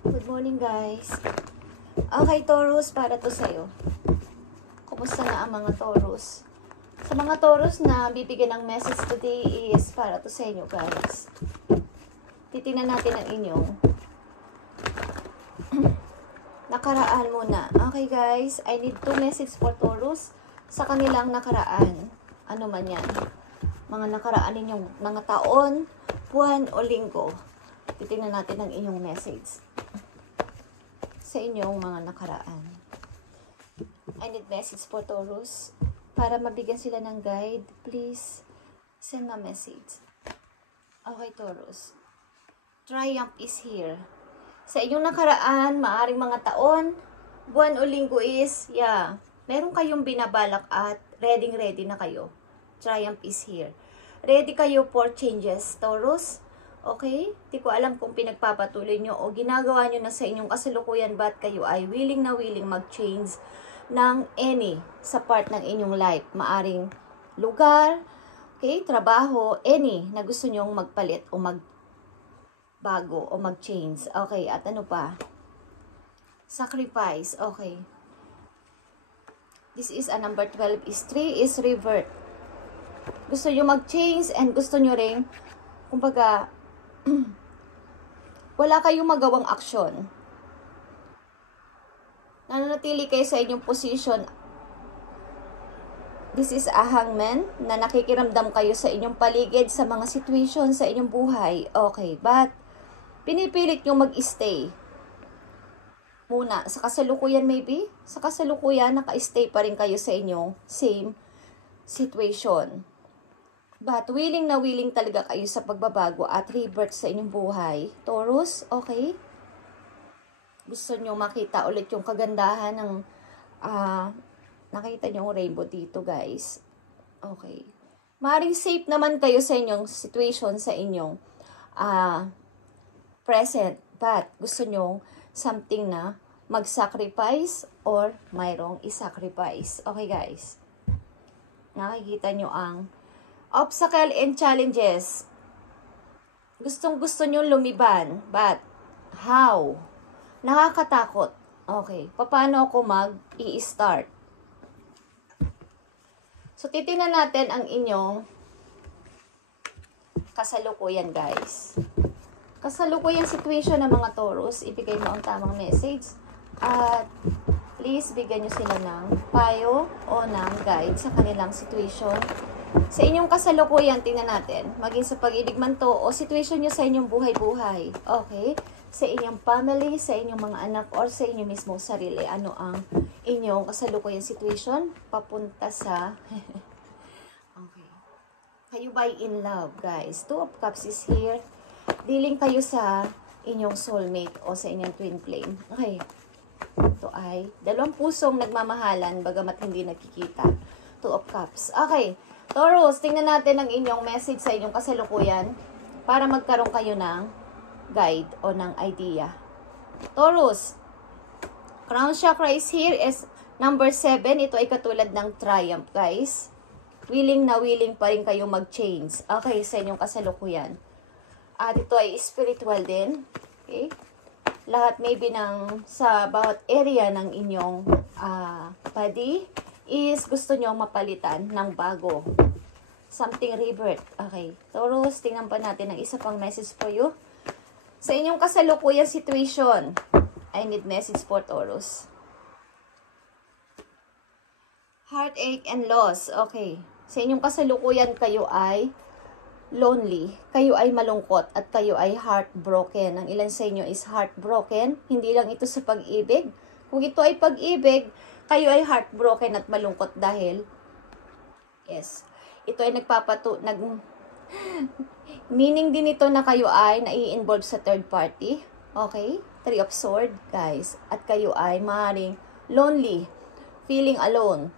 Good morning, guys. Okay, Taurus, para to sa'yo. Kumusta na ang mga Taurus? Sa mga Taurus na bibigyan ng message today is para to sa inyo, guys. Titingnan natin ang inyong nakaraan muna. Okay, guys. I need 2 message for Taurus sa kanilang nakaraan. Ano man yan. Mga nakaraan ninyong mga taon, buwan o linggo. Titingnan natin ang inyong message sa inyong mga nakaraan. I need message for Taurus. Para mabigyan sila ng guide, please send my message. Okay, Taurus. Triumph is here. Sa inyong nakaraan, maaring mga taon, buwan o linggo is, meron kayong binabalak at ready na kayo. Triumph is here. Ready kayo for changes, Taurus. Okay? Di ko alam kung pinagpapatuloy nyo o ginagawa nyo na sa inyong kasalukuyan ba't kayo ay willing na willing mag-change ng any sa part ng inyong life. Maaring lugar, okay, trabaho, any na gusto nyong magpalit o magbago o mag-change. Okay, at ano pa? Sacrifice, okay. This is a number 12 is 3 is revert. Gusto nyo mag-change and gusto nyo rin, kumbaga, wala kayong magawang aksyon. Nananatili kayo sa inyong position. This is a hangman na nakikiramdam kayo sa inyong paligid sa mga situation sa inyong buhay. Okay, but pinipilit nyo mag-stay muna. Sa kasalukuyan maybe, sa kasalukuyan naka-stay pa rin kayo sa inyong same situation. But willing na willing talaga kayo sa pagbabago at rebirth sa inyong buhay. Taurus, okay? Gusto nyo makita ulit yung kagandahan ng nakita nyo yung rainbow dito, guys. Okay. Maring safe naman kayo sa inyong situation, sa inyong present. But gusto nyo something na mag-sacrifice or mayroong i-sacrifice. Okay, guys? Nakikita nyo ang obstacle and challenges. Gustong-gusto nyo lumiban. But, how? Nakakatakot. Okay. Paano ako mag-i-start? So, titingnan natin ang inyong kasalukuyan, guys. Kasalukuyan situation ng mga Taurus. Ibigay mo ang tamang message. At, please, bigyan nyo sila ng payo o ng guide sa kanilang situation. Sa inyong kasalukuyan, tingnan natin. Maging sa pag-ibig man to o situation nyo sa inyong buhay-buhay. Okay? Sa inyong family, sa inyong mga anak, or sa inyong mismong sarili. Ano ang inyong kasalukuyan situation? Papunta sa... Okay. Kayo ba'y in love, guys? 2 of Cups is here. Dealing kayo sa inyong soulmate o sa inyong twin flame. Okay. Ito ay 2 pusong nagmamahalan bagamat hindi nakikita. 2 of Cups. Okay. Taurus, tingnan natin ang inyong message sa inyong kasalukuyan para magkaroon kayo ng guide o ng idea. Taurus, crown chakra is here is number 7. Ito ay katulad ng triumph, guys. Willing na willing pa rin kayo mag-change. Okay, sa inyong kasalukuyan. At ito ay spiritual din. Okay? Lahat maybe sa bawat area ng inyong body is gusto nyo mapalitan ng bago. Something rebirth. Okay. Taurus, tingnan pa natin ang isa pang message for you. Sa inyong kasalukuyan situation, I need message for Taurus. Heartache and loss. Okay. Sa inyong kasalukuyan, kayo ay lonely. Kayo ay malungkot at kayo ay heartbroken. Ang ilan sa inyo is heartbroken. Hindi lang ito sa pag-ibig. Kung ito ay pag-ibig, kayo ay heartbroken at malungkot dahil, yes, ito ay meaning din ito na kayo ay nai-involve sa third party. Okay? 3 of Swords, guys. At kayo ay maaaring lonely, feeling alone.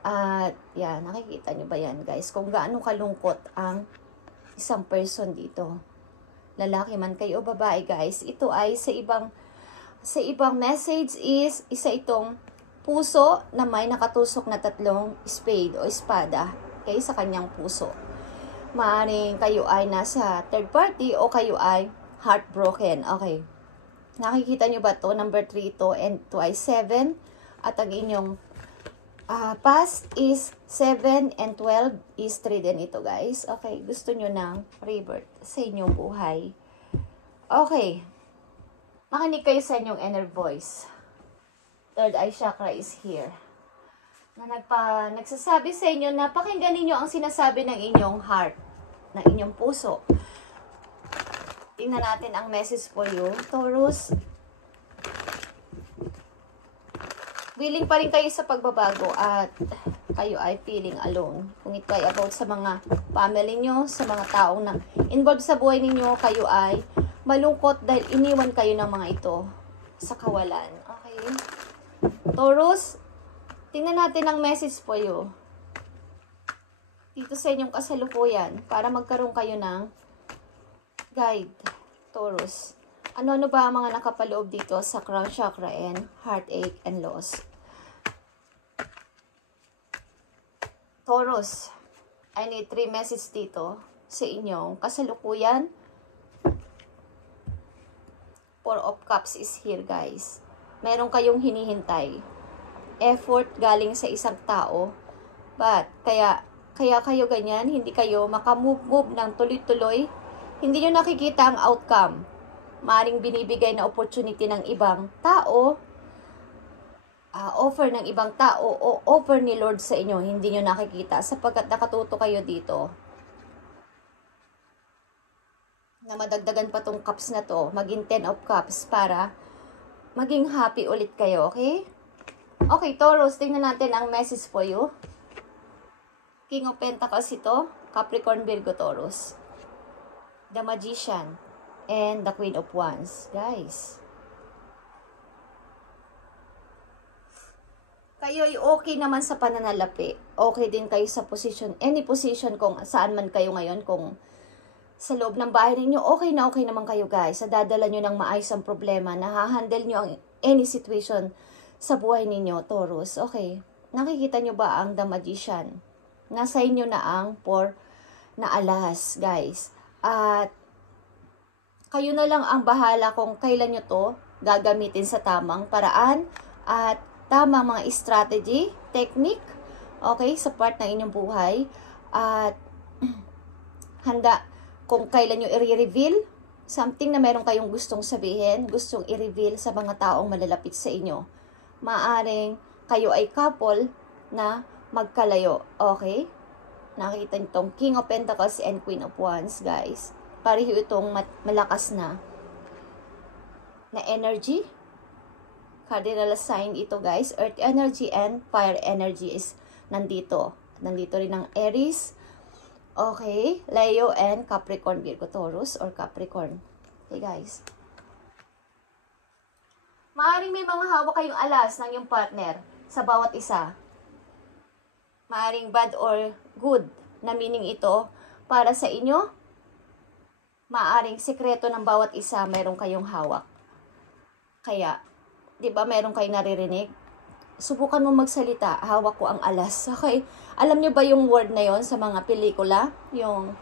At, nakikita nyo ba yan, guys? Kung gaano kalungkot ang isang person dito. Lalaki man kayo o babae, guys. Ito ay sa ibang message is isa itong puso na may nakatusok na 3 spade o espada, okay, sa kanyang puso. Maaaring kayo ay nasa third party o kayo ay heartbroken. Okay. Nakikita nyo ba to? Number 3 to and 2 ay 7. At ang inyong past is 7 and 12 is 3 din ito, guys. Okay, gusto nyo ng rebirth sa inyong buhay. Okay. Makinig kayo sa inyong inner voice. Third eye chakra is here. Na nagsasabi sa inyo na pakinggan ninyo ang sinasabi ng inyong heart, ng inyong puso. Tingnan natin ang message for you, Taurus. Willing pa rin kayo sa pagbabago at kayo ay feeling alone. Kung ito ay about sa mga family nyo, sa mga taong na involved sa buhay ninyo, kayo ay malungkot dahil iniwan kayo ng mga ito sa kawalan. Okay? Taurus, tingnan natin ang message for you. Dito sa inyong kasalukuyan para magkaroon kayo ng guide, Taurus. Ano-ano ba ang mga nakapaloob dito sa crown chakra and heartache and loss? Taurus, I need 3 messages dito sa inyong kasalukuyan. 4 of Cups is here, guys. Meron kayong hinihintay. Effort galing sa isang tao. But, kaya kayo ganyan, hindi kayo makamove ng tuloy-tuloy. Hindi nyo nakikita ang outcome. Maring binibigay na opportunity ng ibang tao, offer ng ibang tao, o offer ni Lord sa inyo, hindi nyo nakikita sapagkat nakatuto kayo dito. Na madagdagan pa tong cups na to, maging 10 of Cups para maging happy ulit kayo, okay? Okay, Taurus, tingnan natin ang message for you. King of Pentacles ito, Capricorn, Virgo, Taurus. The Magician, and the Queen of Wands. Guys, kayo ay okay naman sa pananalapi. Okay din kayo sa position, any position kung saan man kayo ngayon. Kung sa loob ng bahay ninyo, okay naman kayo, guys. Sa dadala nyo ng maayos ang problema, nahahandle nyo ang any situation sa buhay ninyo, Taurus. Okay, nakikita nyo ba ang The Magician? Nasa inyo na ang 4 na alas, guys. At kayo na lang ang bahala kung kailan nyo to gagamitin sa tamang paraan at tamang mga strategy, technique, okay, sa part ng inyong buhay. At handa kung kailan nyo i-reveal something na meron kayong gustong sabihin, gustong i-reveal sa mga taong malalapit sa inyo. Maaring kayo ay couple na magkalayo, okay? Nakita nyo itong King of Pentacles and Queen of Wands, guys. Pareho itong malakas na energy. Cardinal sign ito, guys. Earth energy and fire energy is nandito. Nandito rin ang Aries. Okay. Leo and Capricorn, Virgo, Taurus or Capricorn. Okay, guys. Maaring may mga hawak kayong alas ng iyong partner sa bawat isa. Maaring bad or good na meaning ito para sa inyo. Maaring sekreto ng bawat isa meron kayong hawak. Kaya, di ba meron kayong naririnig? Subukan mo magsalita, hawak ko ang alas. Okay? Alam nyo ba yung word na yon sa mga pelikula? Yung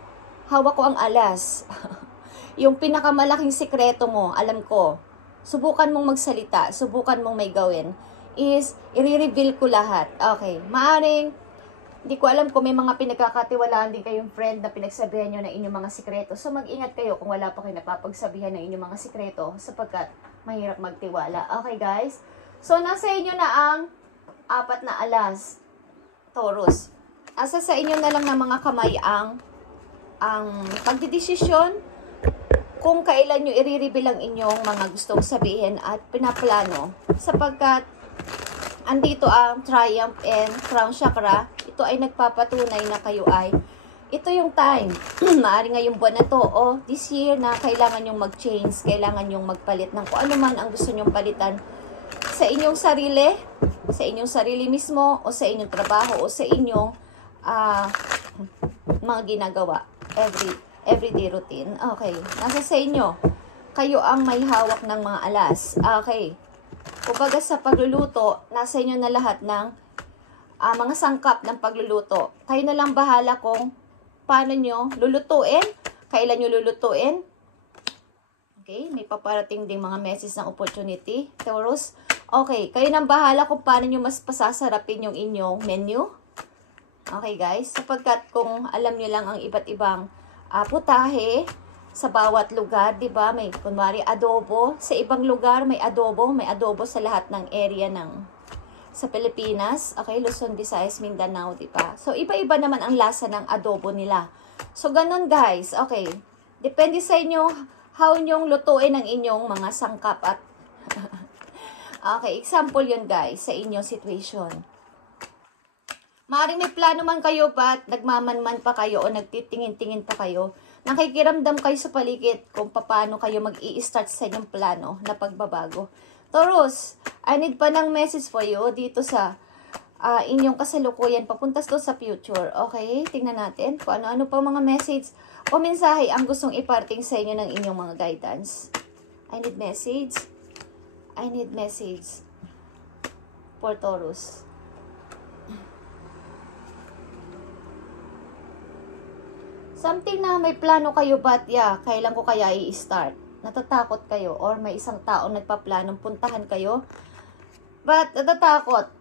hawak ko ang alas. Yung pinakamalaking sekreto mo, alam ko. Subukan mong magsalita, subukan mong may gawin. Is, i-reveal ko lahat. Okay, maaring, hindi ko alam kung may mga pinagkakatiwalaan din kayong friend na pinagsabihan nyo na inyong mga sikreto. So, mag-ingat kayo kung wala pa kayo napapagsabihan ng inyong mga sikreto sapagkat mahirap magtiwala. Okay, guys? So, nasa inyo na ang 4 na alas, Taurus. Asa sa inyo na lang ng mga kamay ang pagdidesisyon kung kailan nyo i-reveal ang inyong mga gustong sabihin at pinaplano sapagkat andito ang Triumph and Crown Chakra. Ito ay nagpapatunay na kayo ay, ito yung time, maaari ngayong buwan na to, o this year na kailangan nyong mag-change, kailangan nyong magpalit ng kung ano man ang gusto nyong palitan sa inyong sarili mismo, o sa inyong trabaho, o sa inyong mga ginagawa, everyday routine. Okay, nasa sa inyo, kayo ang may hawak ng mga alas. Okay, kumbaga sa pagluluto, nasa inyo na lahat ng mga sangkap ng pagluluto. Kayo na lang bahala kung paano nyo lulutuin, kailan nyo lulutuin. Okay, may paparating ding mga message ng opportunity. Taurus, okay, kayo nang bahala kung paano nyo mas pasasarapin yung inyong menu. Okay guys, sapagkat kung alam nyo lang ang iba't ibang putahe sa bawat lugar, di ba? May kunwari adobo, sa ibang lugar may adobo sa lahat ng area sa Pilipinas. Okay, Luzon, Visayas, Mindanao, di ba? So iba-iba naman ang lasa ng adobo nila. So ganun guys, okay. Depende sa inyo how nyong lutuin ang inyong mga sangkap at okay, example yun guys sa inyong situation. Maaaring may plano man kayo but nagmamanman pa kayo o nagtitingin-tingin pa kayo. Nakikiramdam kayo sa paligid kung paano kayo mag-i-start sa inyong plano na pagbabago. Taurus, I need pa ng message for you dito sa inyong kasalukuyan papuntas doon sa future. Okay, tingnan natin kung ano-ano pa mga message o mensahe ang gustong iparting sa inyo ng inyong mga guidance. I need message. I need message for Taurus. Something na may plano kayo but kailan ko kaya i-start? Natatakot kayo or may isang taong nagpaplanong puntahan kayo but natatakot.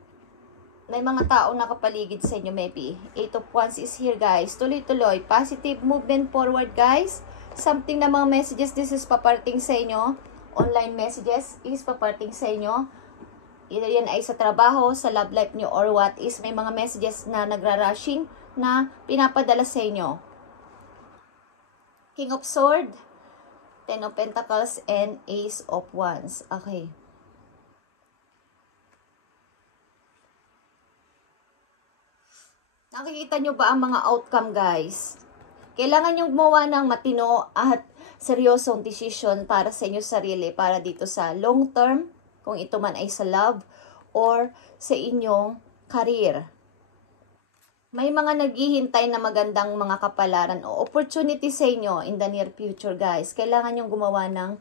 May mga taong nakapaligid sa inyo maybe. 8 of Wands is here guys. Tuloy-tuloy. Positive movement forward guys. Something na mga messages this is paparting sa inyo. Online messages is paparting sa inyo. Either yan ay sa trabaho, sa love life nyo or what is. May mga messages na nagra-rushing na pinapadala sa inyo. King of Swords, 10 of Pentacles, and Ace of Wands. Okay. Nakikita nyo ba ang mga outcome guys? Kailangan nyo gumawa ng matino at seryosong decision para sa inyo sarili, para dito sa long term, kung ito man ay sa love or sa inyong career. May mga naghihintay na magandang mga kapalaran o opportunity sa inyo in the near future guys. Kailangan nyo gumawa ng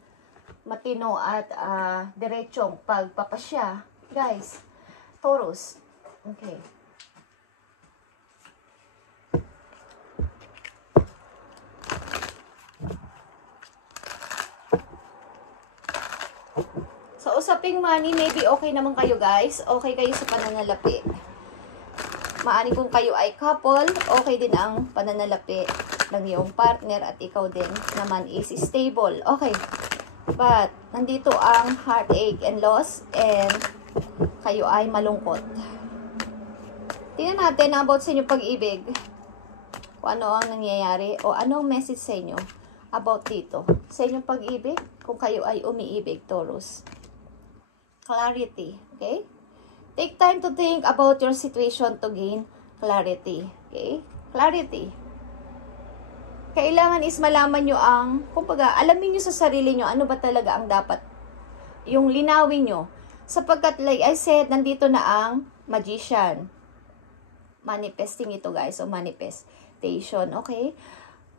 matino at diretsong pagpapasya guys. Taurus. Okay. Sa usaping money, maybe okay naman kayo guys. Okay kayo sa pananalapi. Maaring kung kayo ay couple, okay din ang pananalapi ng iyong partner at ikaw din naman is stable. Okay. But, nandito ang heartache and loss and kayo ay malungkot. Tingnan natin about sa inyong pag-ibig. Kung ano ang nangyayari o anong message sa inyo about dito. Sa inyong pag-ibig, kung kayo ay umiibig, Taurus. Clarity, okay? Take time to think about your situation to gain clarity, okay? Clarity. Kailangan is malaman nyo kumbaga, alamin nyo sa sarili nyo, ano ba talaga ang dapat, yung linawin nyo. Sapagkat, like I said, nandito na ang Magician. Manifesting ito guys, o manifestation, okay?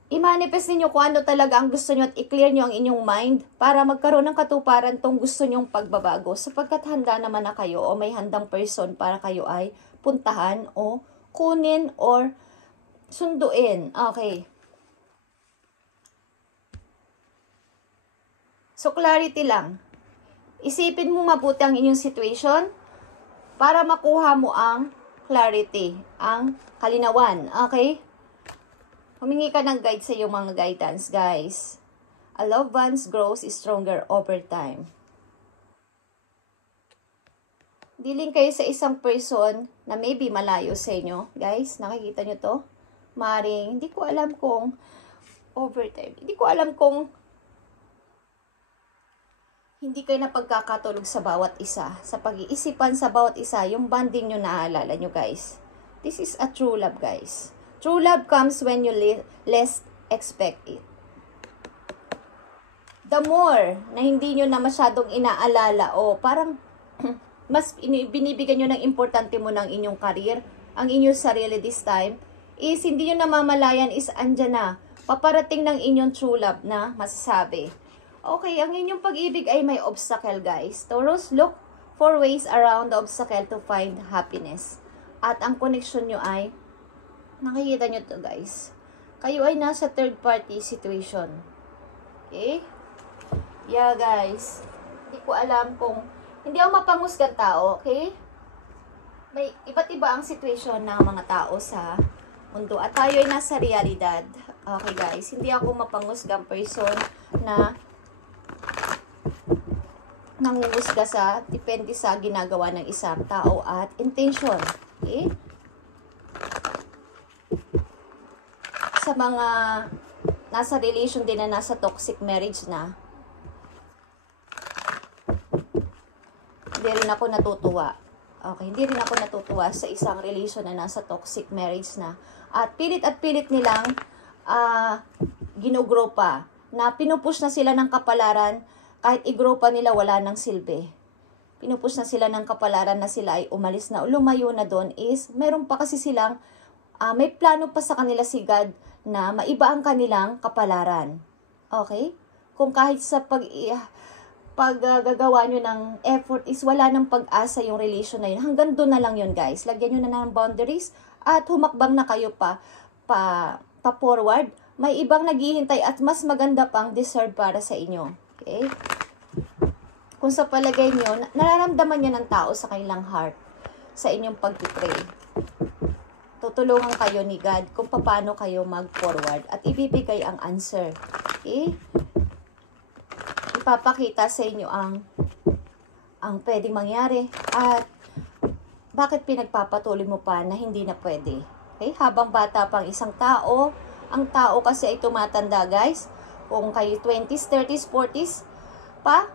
I-manifest ninyo kung ano talaga ang gusto nyo at i-clear nyo ang inyong mind para magkaroon ng katuparan tong gusto nyong pagbabago sapagkat handa naman na kayo o may handang person para kayo ay puntahan o kunin or sunduin. Okay. So, clarity lang. Isipin mo mabuti ang inyong situation para makuha mo ang clarity, ang kalinawan. Okay? Humingi ka ng guide sa iyong mga guidance, guys. A love bonds grows stronger over time. Dealing kayo sa isang person na maybe malayo sa inyo, guys. Nakikita nyo to? Maring, hindi ko alam kung over time. Hindi ko alam kung hindi kayo napagkakatulog sa bawat isa. Sa pag-iisipan sa bawat isa, yung bonding nyo naaalala nyo, guys. This is a true love, guys. True love comes when you least expect it. The more na hindi nyo na masyadong inaalala o parang mas binibigyan nyo ng importante mo ng inyong career, ang inyong sarili this time, is hindi nyo namamalayan is andyan na. Paparating ng inyong true love na masasabi. Okay, ang inyong pag-ibig ay may obstacle guys. Taurus, look for ways around the obstacle to find happiness. At ang connection nyo ay nakikita nyo to guys. Kayo ay nasa third party situation. Okay? Yeah, guys. Hindi ko alam kung... Hindi ako mapanghusgang tao, okay? May iba't iba ang sitwasyon ng mga tao sa mundo. At tayo ay nasa realidad. Okay, guys. Hindi ako mapanghusgang person na nanguhusga sa depende sa ginagawa ng isang tao at intention. Okay? Sa mga nasa relation din na nasa toxic marriage na, hindi rin ako natutuwa. Okay, hindi rin ako natutuwa sa isang relation na nasa toxic marriage na. At pilit nilang ginugrow pa. Na pinupush na sila ng kapalaran, kahit i-grow pa nila wala nang silbi. Pinupush na sila ng kapalaran na sila ay umalis na o lumayo na doon is, meron pa kasi silang, may plano pa sa kanila si God na maiba ang kanilang kapalaran. Okay? Kung kahit sa paggagawa nyo ng effort is wala nang pag-asa yung relation na yun. Hanggang doon na lang yun, guys. Lagyan nyo na ng boundaries at humakbang na kayo pa forward. May ibang naghihintay at mas maganda pang deserve para sa inyo. Okay? Kung sa palagay nyo, nararamdaman nyo ng tao sa kanilang heart sa inyong pag-pray. Tutulungan kayo ni God kung paano kayo mag-forward at ibibigay ang answer. Okay? Ipapakita sa inyo ang pwedeng mangyari at bakit pinagpapatuloy mo pa na hindi na pwede. Okay? Habang bata pang isang tao, ang tao kasi ay tumatanda, guys. Kung kayo 20s, 30s, 40s pa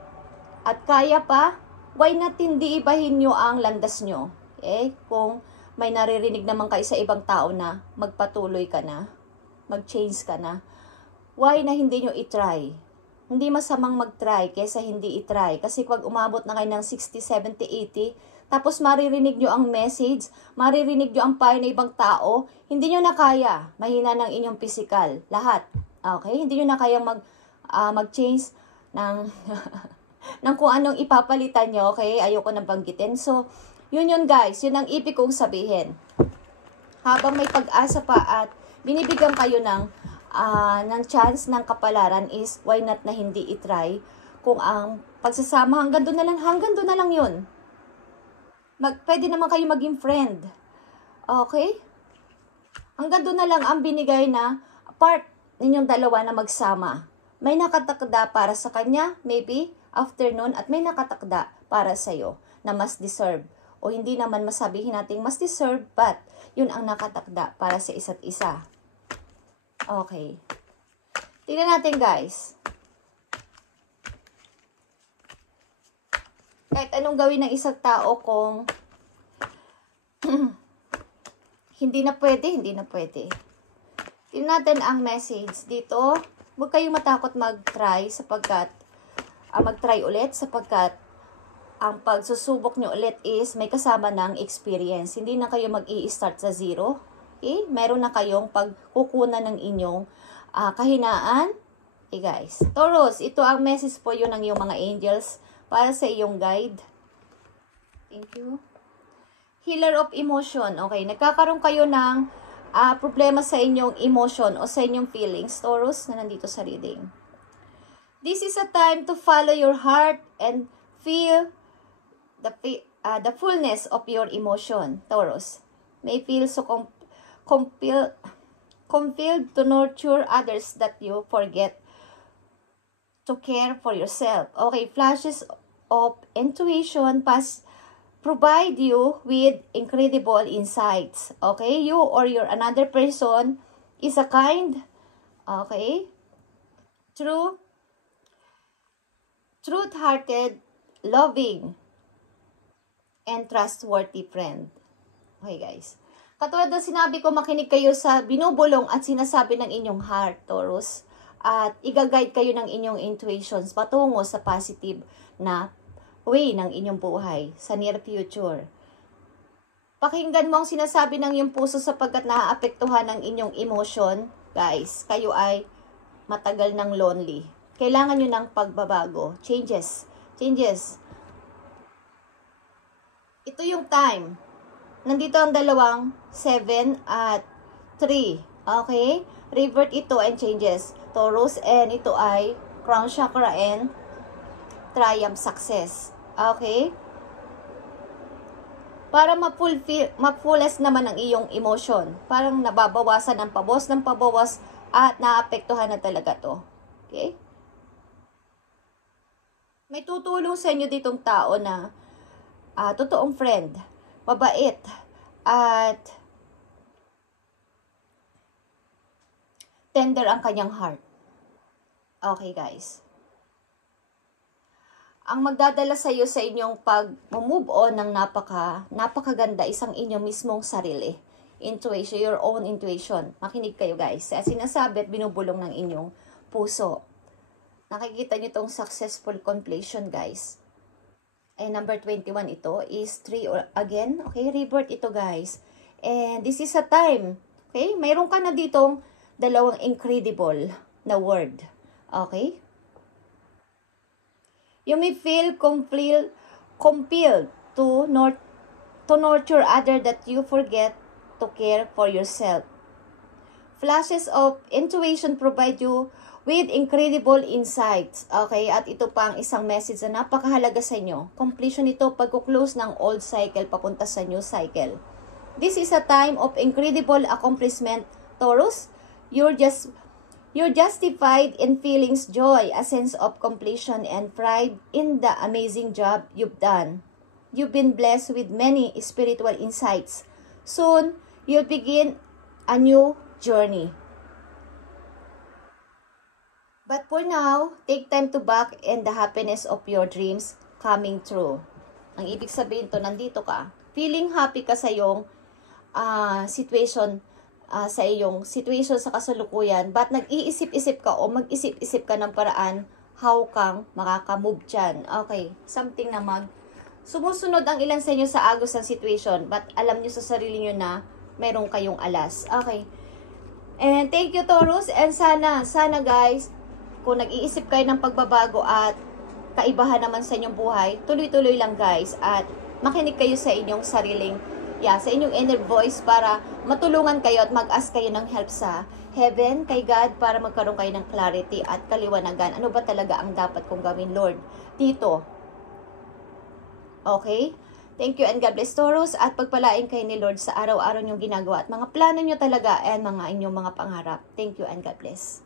at kaya pa, why not hindi ibahin nyo ang landas nyo? Okay? Kung may naririnig naman kayo sa ibang tao na magpatuloy ka na, mag-change ka na, why na hindi nyo itry? Hindi masamang mag-try kesa hindi itry. Kasi pag umabot na kayo ng 60, 70, 80, tapos maririnig nyo ang message, maririnig nyo ang payo ng ibang tao, hindi nyo na kaya. Mahina ng inyong physical. Lahat. Okay? Hindi nyo na kaya mag-change ng, ng kung anong ipapalitan nyo. Okay? Ayoko nang banggitin. So, yun guys. Yun ang ibig kong sabihin. Habang may pag-asa pa at binibigyan kayo ng chance ng kapalaran is why not na hindi itry kung ang pagsasama hanggang doon na lang yun. Pwede naman kayo maging friend. Okay? Hanggang doon na lang ang binigay na part ninyong dalawa na magsama. May nakatakda para sa kanya, maybe, afternoon, at may nakatakda para sa'yo na mas deserve. O hindi naman masabihin natin mas deserve, but yun ang nakatakda para sa isa't isa. Okay. Tingnan natin, guys. Kahit anong gawin ng isang tao kung hindi na pwede. Tingnan natin ang message dito. Huwag kayong matakot mag-try sapagkat mag-try ulit sapagkat ang pagsusubok nyo ulit is may kasama ng experience. Hindi na kayo mag-i-start sa zero. Okay? Meron na kayong pagkukunan ng inyong kahinaan. Okay, guys. Taurus, ito ang message po yun ng iyong mga angels para sa iyong guide. Thank you. Healer of emotion. Okay, nagkakaroon kayo ng problema sa inyong emotion o sa inyong feelings, Taurus, na nandito sa reading. This is a time to follow your heart and feel the fullness of your emotion, Taurus. May feel so compelled to nurture others that you forget to care for yourself. Okay, flashes of intuition provide you with incredible insights. Okay, you or your another person is a kind, okay, truth-hearted, loving, and trustworthy friend. Okay, guys. Katulad ng sinabi ko, makinig kayo sa binubulong at sinasabi ng inyong heart, Taurus. At i-guide kayo ng inyong intuitions patungo sa positive na way ng inyong buhay sa near future. Pakinggan mo ang sinasabi ng iyong puso sapagkat naaapektuhan ng inyong emotion. Guys, kayo ay matagal ng lonely. Kailangan nyo ng pagbabago. Changes. Ito yung time. Nandito ang dalawang 7 at 3. Okay? Revert ito and changes. Taurus, and ito ay crown chakra and triumph, success. Okay? Para ma-fulfill naman ang iyong emotion. Parang nababawasan ng pabawas at naapektuhan na talaga to. Okay? May tutulong sa inyo ditong tao na totoong friend, mabait, at tender ang kanyang heart. Okay, guys. Ang magdadala sa iyo sa inyong pag-move on ng napakaganda isang inyong mismong sarili. Intuition, your own intuition. Makinig kayo, guys. Sinasabi at binubulong ng inyong puso. Nakikita nyo itong successful completion, guys. And number 21 ito is 3 again. Okay, rebirth ito, guys. And this is a time. Okay, mayroon ka na ditong dalawang incredible na word. Okay? You may feel compelled to nurture others that you forget to care for yourself. Flashes of intuition provide you with incredible insights. Okay? At ito pa ang isang message na napakahalaga sa inyo. Completion ito pagkuklose ng old cycle papunta sa new cycle. This is a time of incredible accomplishment, Taurus. You're justified in feelings joy, a sense of completion and pride in the amazing job you've done. You've been blessed with many spiritual insights. Soon, you'll begin a new journey. But for now, take time to back in the happiness of your dreams coming true. Ang ibig sabihin to, nandito ka. Feeling happy ka sa iyong situation, sa kasalukuyan, but nag-iisip-isip ka o mag-isip-isip ka ng paraan how kang makaka-move dyan. Okay, something na sumusunod ang ilan sa inyo sa agos ng situation, but alam nyo sa sarili nyo na meron kayong alas. Okay. And thank you, Taurus, and sana guys, kung nag-iisip kayo ng pagbabago at kaibahan naman sa inyong buhay, tuloy-tuloy lang, guys, at makinig kayo sa inyong sariling sa inyong inner voice para matulungan kayo at mag-ask kayo ng help sa heaven, kay God, para magkaroon kayo ng clarity at kaliwanagan. Ano ba talaga ang dapat kong gawin, Lord, dito? Okay? Thank you and God bless, Taurus, at pagpalain kayo ni Lord sa araw-araw niyong ginagawa at mga plano niyo talaga and mga inyong mga pangarap. Thank you and God bless.